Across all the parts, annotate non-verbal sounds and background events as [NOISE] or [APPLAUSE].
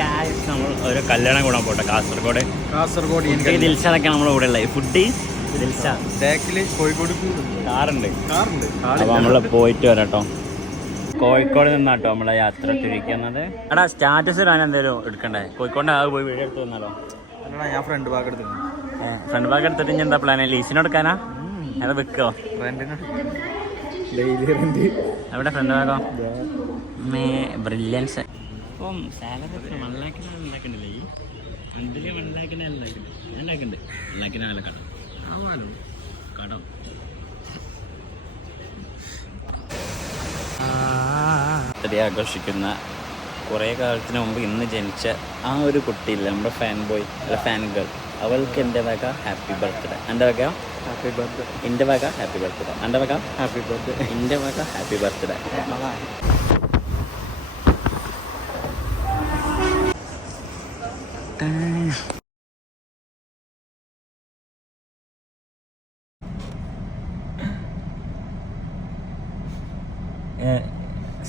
guys, നമ്മൾ ഒരു കല്യാണം കൂടാൻ പോട്ടെ കാസർഗോഡ്. കാസർഗോഡ് ദിൽഷാദൊക്കെ നമ്മുടെ കൂടെ ഉള്ളത് ഫുഡ് കോഴിക്കോട് കാറുണ്ട്. അപ്പൊ നമ്മൾ പോയിട്ട് വരാട്ടോ കോഴിക്കോട് നിന്നാട്ടോ നമ്മളെ യാത്ര തിരിക്കുന്നത്. എടാ സ്റ്റാറ്റസ് ഇടാൻ എന്തേലും എടുക്കണ്ടേ? കോഴിക്കോട് ആ പോയി വീട് എടുത്ത് തന്നാലോ? ഞാൻ ഫ്രണ്ട് ബാഗ് എടുത്തു ഫ്രണ്ട് ബാഗ് എടുത്തിട്ട് ഞാൻ എന്താ പ്ലാൻ ലീസിന് എടുക്കാനാ അത് വെക്കോ? എവിടെ ഫ്രണ്ട് ബാഗോ? മേ ബ്രില്യൻസ്. അപ്പം സാലറി വൺ ലാക്കിനാണ് ഉണ്ടാക്കണില്ലേ ഈ രണ്ടിൽ വൺ ലാക്കിനാണ് ഉണ്ടാക്കുന്നത് ഞാൻ ഉണ്ടാക്കുന്നുണ്ട് വൺ കടം. ആവാനോ കടം. ആഘോഷിക്കുന്ന കുറേ കാലത്തിന് മുമ്പ് ഇന്ന് ജനിച്ച ആ ഒരു കുട്ടിയില്ല നമ്മുടെ ഫാൻ ബോയ് അല്ല ഫാൻ ഗേൾ അവൾക്ക് എന്റെ വക ഹാപ്പി ബർത്ത്ഡേ എന്റെ വക ഹാപ്പി ബർത്ത്ഡേ എന്റെ വക ഹാപ്പി ബർത്ത്ഡേ എന്റെ വക ഹാപ്പി ബർത്ത്ഡേ എന്റെ വക happy birthday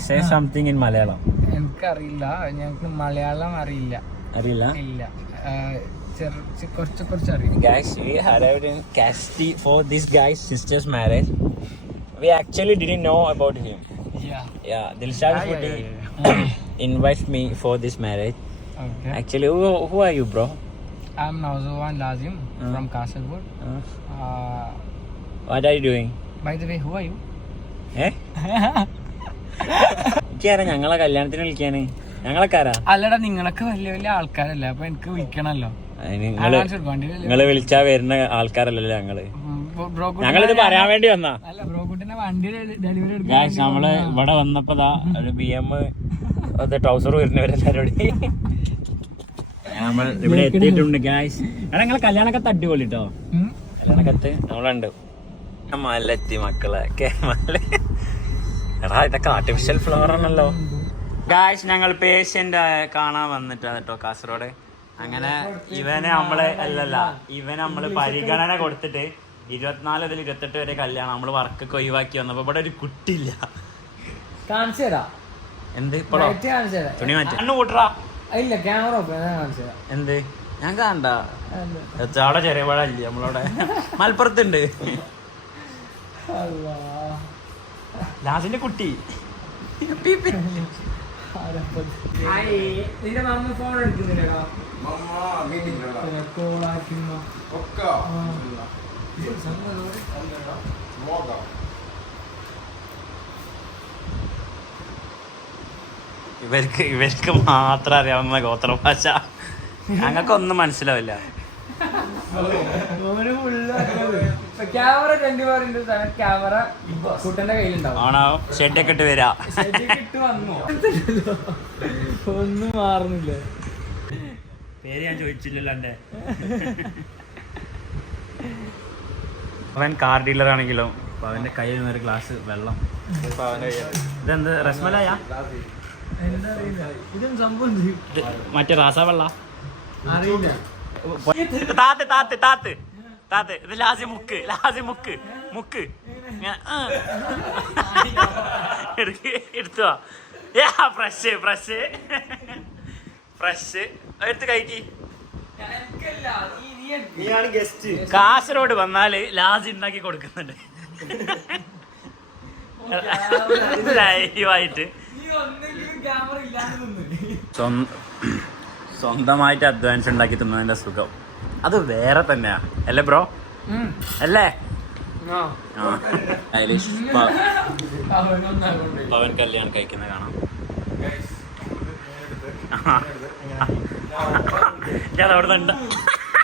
say something in Malayalam എനിക്കറിയില്ല ഞങ്ങൾക്ക് മലയാളം അറിയില്ല അറിയില്ല ഇല്ല കുറച്ച് കുറച്ച് അറിയും guys we arrived in Casti for this guy's sister's marriage we actually didn't know about him yeah Dilshad Yeah, Footy yeah, Okay. actually who, who are you bro? I'm Nauzawan Lazim Uh. from Castlewood. uh, Uh, what are you doing? By the way, who are you? [LAUGHS] ഏ എനിക്കറിയാം ഞങ്ങളെ കല്യാണത്തിന് വിളിക്കാന്? ഞങ്ങളൊക്കാരാ അല്ലടാ നിങ്ങളൊക്കെ വലിയ വലിയ ആൾക്കാരല്ലേ അപ്പൊ എനിക്ക് വിളിക്കണല്ലോ. നിങ്ങൾ വിളിച്ചാ വരുന്ന ആൾക്കാരല്ലല്ലോ ഞങ്ങൾ. ഞങ്ങളിത് പറയാൻ വേണ്ടി വന്നാ. നമ്മൾ ഇവിടെ വന്നപ്പോ ഒരു ബി എം [LAUGHS] ട്രൗസർ വരുന്നവരെല്ലാരും നമ്മൾ ഇവിടെ എത്തിയിട്ടുണ്ട് ഗായ്സ് എടാ നിങ്ങളെ കല്യാണൊക്കെ തട്ടിക്കൊള്ളിട്ടോ ഉം. കല്യാണക്കത്ത് നമ്മളുണ്ട്. മലത്തി മക്കളെ. മല എടാ ഇതൊക്കെ ആർട്ടിഫിഷ്യൽ ഫ്ലവർ ആണല്ലോ. ഗായ്സ് ഞങ്ങൾ പേഷ്യന്റ് കാണാൻ വന്നിട്ട് കേട്ടോ കാസർഗോഡ്. അങ്ങനെ ഇവനെ നമ്മൾ അല്ലല്ല ഇവന് നമ്മൾ പരിഗണന കൊടുത്തിട്ട് ഇരുപത്തിനാല് മുതൽ ഇരുപത്തെട്ട് വരെ കല്യാണം നമ്മൾ വർക്കൊക്കെ ഒഴിവാക്കി വന്നപ്പോ ഇവിടെ ഒരു കുട്ടിയില്ല. കാണിച്ചു തരാം. എന്ത്? ഇപ്പോഴോ തുണി മാറ്റി. കണ്ണു കൂട്ടറാ. ഇല്ല ക്യാമറ എന്ത്? ഞാൻ കാണണ്ട? അവിടെ ചെറിയ പഴല്ലേ നമ്മളവിടെ? [LAUGHS] മലപ്പുറത്തുണ്ട്. ലാസിന്റെ കുട്ടി. നിന്റെ മമ്മ ഫോൺ എടുക്കുന്നില്ലടാ ഇവർക്ക് ഇവർക്ക് മാത്രം അറിയാവുന്ന ഗോത്രഭാഷ. ഞങ്ങൾക്കൊന്നും മനസ്സിലാവില്ല. Camera twenty four into seven camera കുട്ടന്റെ കയ്യിലുണ്ടാവും. ആണോ? ഷെഡൊക്കെ ഇട്ട് വരാ. ഇട്ട് വന്നു? ഒന്നും മാറുന്നില്ല. പേര് ഞാൻ ചോദിച്ചില്ലല്ലോ എന്റെ അവൻ കാർ ഡീലർ ആണെങ്കിലും അപ്പൊ അവന്റെ കയ്യിൽ നിന്ന് ഒരു ഗ്ലാസ് വെള്ളം. ഇതെന്ത് റസ്മലായ? മറ്റേ റാസ വെള്ള. അറിയില്ല. താത്ത് താത്ത് താത്ത്. താത്ത്. ഇത് ലാസി മുക്ക് ലാസി മുക്ക് മുക്ക്. എടുത്തോ ഫ്രഷ് ഫ്രഷ്. ഫ്രഷ്. എടുത്ത് എടുക്ക്. കാസർഗോഡ് വന്നാൽ ലാസി ഉണ്ടാക്കി കൊടുക്കുന്നുണ്ട്. ലൈവായിട്ട്. സ്വന്തമായിട്ട് അഡ്വാൻസ് ഉണ്ടാക്കി തിന്നതിന്റെ സുഖം. അത് വേറെ തന്നെയാ. അല്ലേ ബ്രോ. അല്ലേ. പവൻ കല്യാൺ കഴിക്കുന്ന കാണാം. [LAUGHS] ഞാൻ ഉണ്ട-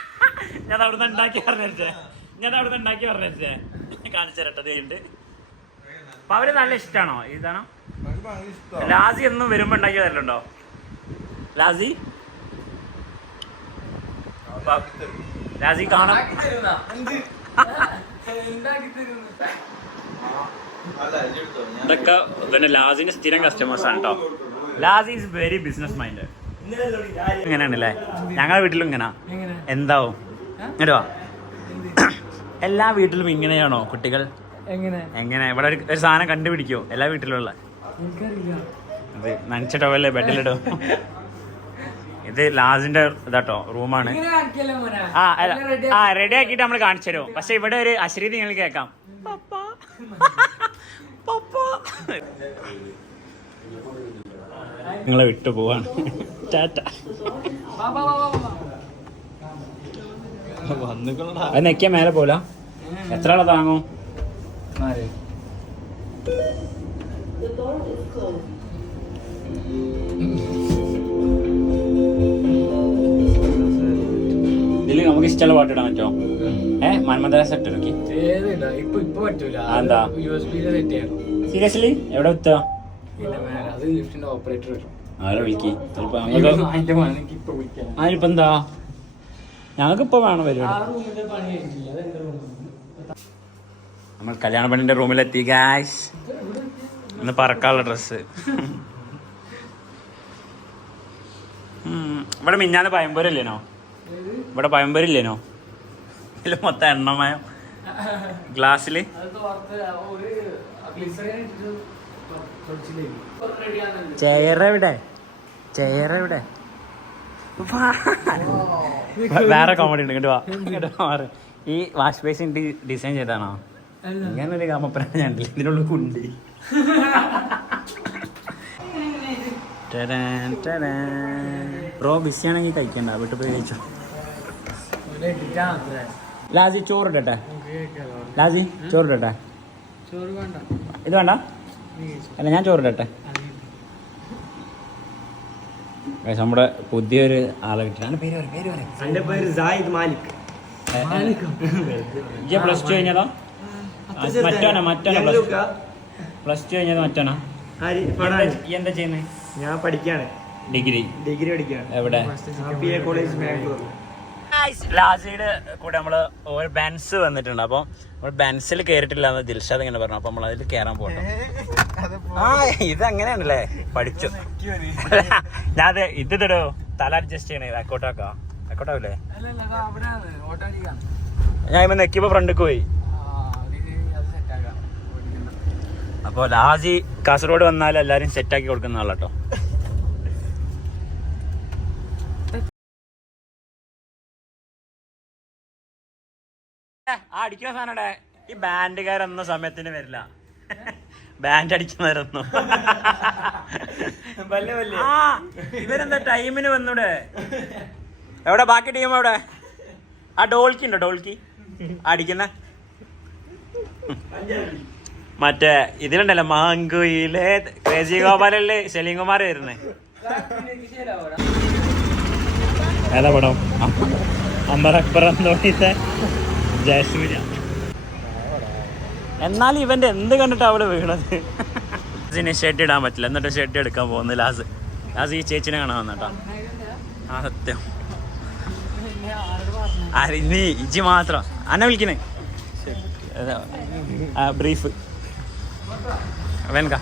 [LAUGHS] ഞാൻ അവിടുന്ന് ഉണ്ടാക്കി പറഞ്ഞേ ഞാൻ അവിടുന്ന് ഉണ്ടാക്കി പറഞ്ഞേ കാണിച്ചു തരട്ടെ കഴിഞ്ഞിട്ട്. അപ്പൊ അവർ നല്ല ഇഷ്ടമാണോ ഇതാണോ ലാസി എന്നും വരുമ്പോ ഉണ്ടാക്കി തരലുണ്ടോ? ലാസി? ലാസി കാണാം. ഇതൊക്കെ പിന്നെ ലാസിന്റെ സ്ഥിരം കസ്റ്റമേഴ്സ് ആണ് കേട്ടോ ലാസി ഈസ് വെരി ബിസിനസ് മൈൻഡ് ഇങ്ങനെയാണല്ലേ? ഞങ്ങളുടെ വീട്ടിലും ഇങ്ങനെ. എങ്ങനെ? എന്താവും? ഇങ്ങോട്ട് വാ. എല്ലാ വീട്ടിലും ഇങ്ങനെയാണോ കുട്ടികൾ? എങ്ങനെ? എങ്ങനെ? ഇവിടെ ഒരു സാധനം കണ്ടുപിടിക്കോ? എല്ലാ വീട്ടിലുള്ള നനച്ച ടവല്ലേ ബെഡിലിടും ഇത് ലാസിന്റെ ഇതാട്ടോ റൂമാണ് ആ റെഡി ആക്കിയിട്ട് നമ്മൾ കാണിച്ചു തരും. പക്ഷെ ഇവിടെ ഒരു അശ്രീതി നിങ്ങൾ കേക്കാം. നിങ്ങളെ വിട്ടു പോവാണ്. ടാറ്റ. വാ, വാ, വാ, വാ, വാ. വന്നിക്കണടാ അത് നെക്കിയാ മേലെ പോലാ. എത്ര ആളെ താങ്ങും? ഇതിൽ നമുക്ക് ഇഷ്ടമുള്ള പാട്ട് ഇടാൻ പറ്റുമോ? ഏ മന്മദാസ് സെറ്റ് സെറ്റ് ചെയ്യണം. സീരിയസ്ലി എവിടെ എത്തുക ആരെ വിളിക്ക്? അതിനിപ്പോ എന്താ? ഞങ്ങൾക്ക് ഇപ്പൊ വേണം പരിപാടി നമ്മൾ കല്യാണ പെണ്ണിന്റെ റൂമിലെത്തി ഗായ്സ് ഇന്ന് പറക്കാനുള്ള ഡ്രസ്സ്. ഇവിടെ മിഞ്ഞാന്ന് പയമ്പൂരല്ലേനോ? ഇവിടെ പയമ്പൂരില്ലേനോ? ഇതിൽ മൊത്തം എണ്ണമയം. ഗ്ലാസ്സിൽ. ചെയറെവിടെ ചെയറെവിടെ വേറെ കോമഡി ഉണ്ട്. ഇങ്ങോട്ട് വാ. ഇങ്ങോട്ട് മാറ്. ഈ വാഷ് ബേസിൻ ഡിസൈൻ ചെയ്താണോ ഇങ്ങനൊരു കാമപ്പന ഞാൻ ഇതിനുള്ള കുണ്ടി. ബ്രോ ബിസി ആണെങ്കിൽ കഴിക്കണ്ട. വീട്ടിൽ പോയി കഴിച്ചോ. ചോറിട്ടെ ചോറ് വേണ്ട ഇത് വേണ്ട. അല്ല ഞാൻ ഗൈസ്, നമ്മുടെ പുതിയൊരു ആളെ കിട്ടിയാണ് പ്ലസ് ടു കഴിഞ്ഞതാ? മറ്റോനാ മറ്റോനാ പ്ലസ് പ്ലസ് ടു കഴിഞ്ഞത് മറ്റോനാ എന്താ ചെയ്യുന്നത് ഞാൻ പഠിക്കാണ്. ഡിഗ്രി ഡിഗ്രി പഠിക്കാണ്. എവിടെ? കോളേജ് ബാംഗ്ലൂർ ലാസിയുടെ കൂടെ നമ്മൾ ഒരു ബെൻസ് വന്നിട്ടുണ്ട്. അപ്പൊ നമ്മൾ ബെൻസിൽ കയറിയിട്ടില്ല എന്ന് ദിൽഷാദ് ഇങ്ങനെ പറഞ്ഞു. അപ്പൊ നമ്മൾ അതിൽ കയറാൻ പോകട്ടെ ആ ഇത് അങ്ങനെയാണല്ലേ പഠിച്ചു. ഞാൻ ഇത് തടോ തല അഡ്ജസ്റ്റ് ചെയ്യണേ. അക്കോട്ടാക്കാ അക്കോട്ടാവില്ലേ അത് ഞാൻ ഇപ്പൊ നെക്കിയപ്പോ ഫ്രണ്ടിക്ക് പോയി അത് സെറ്റാക്കാം ഓടിക്കണ്ട അപ്പോൾ ലാസി കാസർഗോഡ് വന്നാൽ എല്ലാരും സെറ്റാക്കി കൊടുക്കുന്ന ആളാട്ടോ. ആ അടിക്കുന്ന സാധനടെ ഈ ബാൻഡുകാരൊന്നും സമയത്തിന് വരില്ല. ബാൻഡ് അടിക്കുന്നവരൊന്നും. ആ ഇവരെന്താ ടൈമിന് വന്നൂടെ? എവിടെ ബാക്കി ടീം എവിടെ ആ ഡോൾക്കി ഉണ്ടോ ഡോൾക്കി? അടിക്കുന്ന? മറ്റേ ഇതിലുണ്ടല്ലോ മാങ്കുയിലെ ക്രേജി ഗോപാലല്ലേ ശലീം കുമാർ വരുന്നേ. ഏതാ പടം? അമർ അക്ബർ ജയസൂര്യ. എന്നാൽ ഇവന്റെ എന്ത് കണ്ടിട്ട് അവിടെ വീണത്? ഇതിന് ഷെഡ് ഇടാൻ പറ്റില്ല. എന്നിട്ട് ഷെഡ് എടുക്കാൻ പോകുന്നു ലാസ്. ലാസ് ഈ ചേച്ചിനെ കാണാൻ വന്നട്ടോ. ആ സത്യം. അരി നീ ഇജി മാത്രം. അന്നെ വിളിക്കണേ. ബ്രീഫ്. വെൻക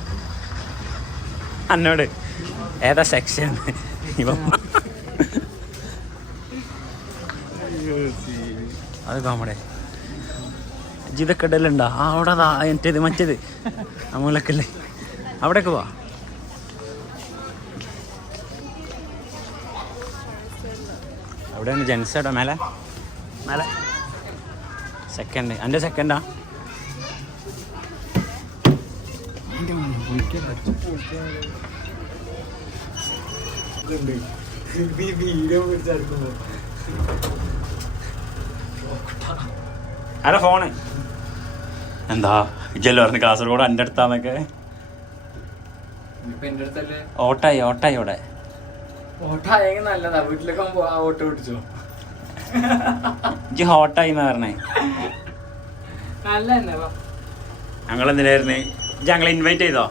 അന്നോട്. ഏതാ സെക്ഷൻ അത് കോമഡി ഇതൊക്കെ ഇടലുണ്ടോ ആ അവിടെ മറ്റേത് മറ്റേത്. അമൂലക്കല്ലേ അവിടേക്ക് പോവാ? അവിടെയാണ് ജെൻസ് എവിടെ മേലെ. മേലെ. സെക്കൻഡ് എന്റെ സെക്കൻഡാ അല്ല ഫോണ് എന്താ? ഇജല്ലോ പറഞ്ഞു കാസർഗോഡ് എന്റെ അടുത്താന്നൊക്കെ? ഇപ്പൊ എന്റെ അടുത്തല്ലേ? ഓട്ടായി ഓട്ടായി അവിടെ ഓട്ടായെങ്കിൽ നല്ലതാ. വീട്ടിലൊക്കെ ഓട്ടോ പിടിച്ചോ. ഇജ്ജ് ഹോട്ടായി പറഞ്ഞേ. നല്ല ഞങ്ങൾ എന്തിനായിരുന്നേ ഞങ്ങളെ ഇൻവൈറ്റ് ചെയ്തോ?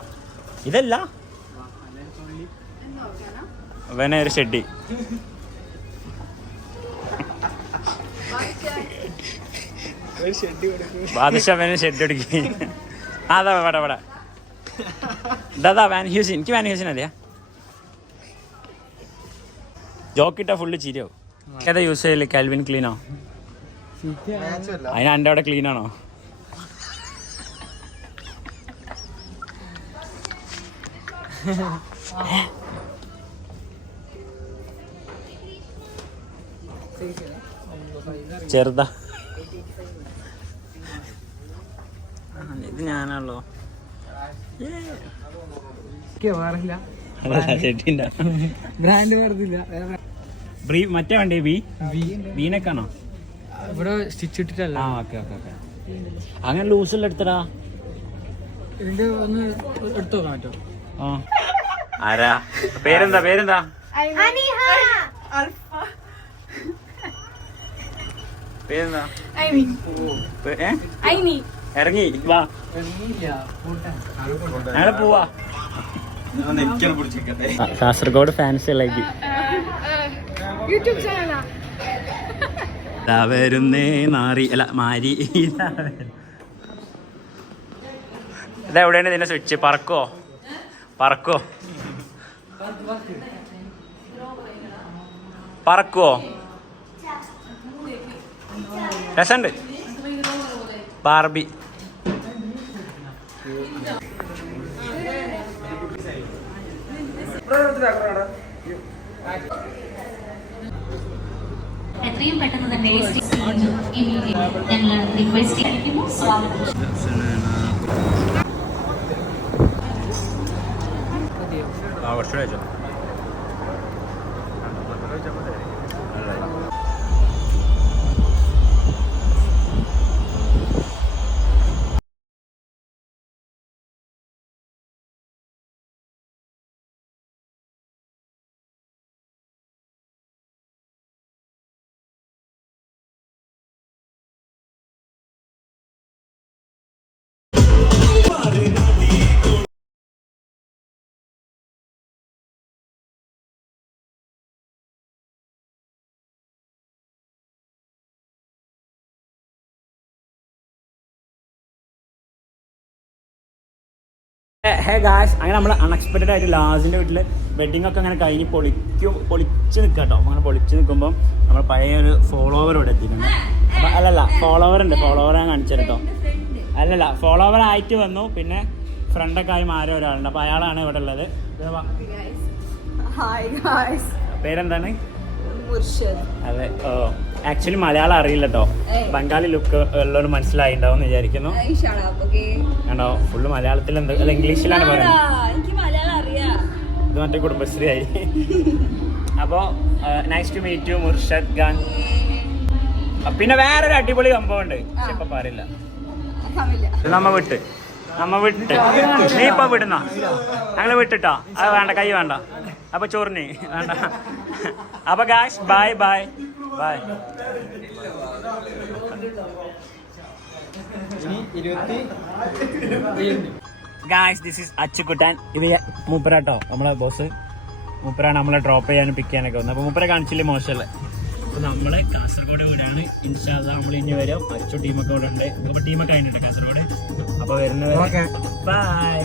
ഇതല്ല. അവനെ ഒരു ഷെഡി ബാദുഷ അവന് ഷെഡ് അടിക്കി അതാ ഇവിടെ ഇവിടെ ഇതാ വാൻ ഹ്യൂസിൻ എനിക്ക് വാൻ ഹ്യൂസിൻ അറിയാ ജോക്കിട്ട ഫുള്ള് ചിരിയോ ഏതാ യൂസ് ചെയ്യൽ? കാൽവിൻ ക്ലീനോ അതിന് എന്റെ അവിടെ ക്ലീൻ [LAUGHS] ചെറുതാ. ഇത് ഞാനാണല്ലോ. വേറില്ല ബ്രാൻഡ് വേറതില്ല ബ്രീ മറ്റേ വണ്ടി ബി ബീനൊക്കെയാണോ ഇവിടെ സ്റ്റിച്ച് ഇട്ടിട്ടല്ല. ആ ഓക്കെ ഓക്കെ ഓക്കെ. അങ്ങനെ ലൂസിൽ എടുത്തടാ ഇതിന്റെ ഒന്ന് എടുത്തോ ആ ആരാ? പേരെന്താ പേരെന്താ? പേരെന്താ? ഇറങ്ങി. വാ. ഞങ്ങൾ പോവാ. കാസർഗോഡ് ഫാൻസ് ലൈക്ക് വരുന്നേ അല്ല മാരി. ഇതെവിടെയാണ് ഇതിന്റെ സ്വിച്ച് പറക്കോ? പറക്കോ. പറക്കുവോ രസണ്ട് ബാർബി. എത്രയും പെട്ടെന്ന് തന്നെ ഞങ്ങൾ റിക്വസ്റ്റ് സ്വാഗതം. ആ കുറച്ചുകൂടെ ഹേ ഗാസ് അങ്ങനെ നമ്മൾ അൺഎക്സ്പെക്റ്റഡ് ആയിട്ട് ലാസിന്റെ വീട്ടിൽ വെഡിങ് ഒക്കെ അങ്ങനെ കഴിഞ്ഞ് പൊളിക്കും പൊളിച്ച് നിൽക്കുക കേട്ടോ അങ്ങനെ പൊളിച്ച് നിൽക്കുമ്പോൾ നമ്മൾ പഴയ ഒരു ഫോളോവർ ഇവിടെ എത്തിയിട്ടുണ്ട്. അപ്പം അല്ലല്ല ഫോളോവർ ഉണ്ട്. ഫോളോവർ ഞാൻ കാണിച്ചു കേട്ടോ അല്ലല്ല ഫോളോവർ ആയിട്ട് വന്നു. പിന്നെ ഫ്രണ്ടൊക്കെ ആയി മാറിയ ഒരാളുണ്ട്. അപ്പം അയാളാണ് ഇവിടെ ഉള്ളത്. പേരെന്താണ്? അതെ ഓ. ആക്ച്വലി മലയാളം അറിയില്ല കേട്ടോ ബംഗാളി ലുക്ക് എല്ലാവരും മനസ്സിലായിണ്ടാവും എന്ന് വിചാരിക്കുന്നു. കണ്ടോ? ഫുള്ള് മലയാളത്തിൽ എന്താ അല്ല ഇംഗ്ലീഷിലാണ് പറയുന്നത്. ഇത് മറ്റേ കുടുംബശ്രീ ആയി അപ്പോ nice to meet you Murshad Khan പിന്നെ വേറൊരു അടിപൊളി സംഭവം ഉണ്ട്. പക്ഷെ ഇപ്പൊ പറയില്ല നമ്മ വിട്ട്. നമ്മ വിട്ട്. നീ ഇപ്പൊ വിടുന്ന? ഞങ്ങൾ വിട്ടിട്ടോ? അത് വേണ്ട കൈ വേണ്ട. അപ്പൊ ചോറിന്. വേണ്ട. അപ്പൊ gosh bye bye bye guys this is Achukuttan ഇത് മൂപ്പരാട്ടോ നമ്മളെ ബോസ് മൂപ്പരാണ് നമ്മളെ ഡ്രോപ്പ് ചെയ്യാനും പിക്ക് ചെയ്യാനൊക്കെ വന്നത്. അപ്പോൾ മൂപ്പരെ കാണിച്ചില്ലേ മോശമല്ലേ? അപ്പോൾ നമ്മൾ കാസർഗോഡ് വീടാണ് ഇൻഷാല്ല നമ്മൾ ഇനി വരും. അച്ചു ടീമൊക്കെ ഇവിടെ ഉണ്ട്. നമുക്ക് ടീമൊക്കെ അതിനുണ്ട് കാസർഗോഡ്. അപ്പോൾ വരുന്നവരെ ബൈ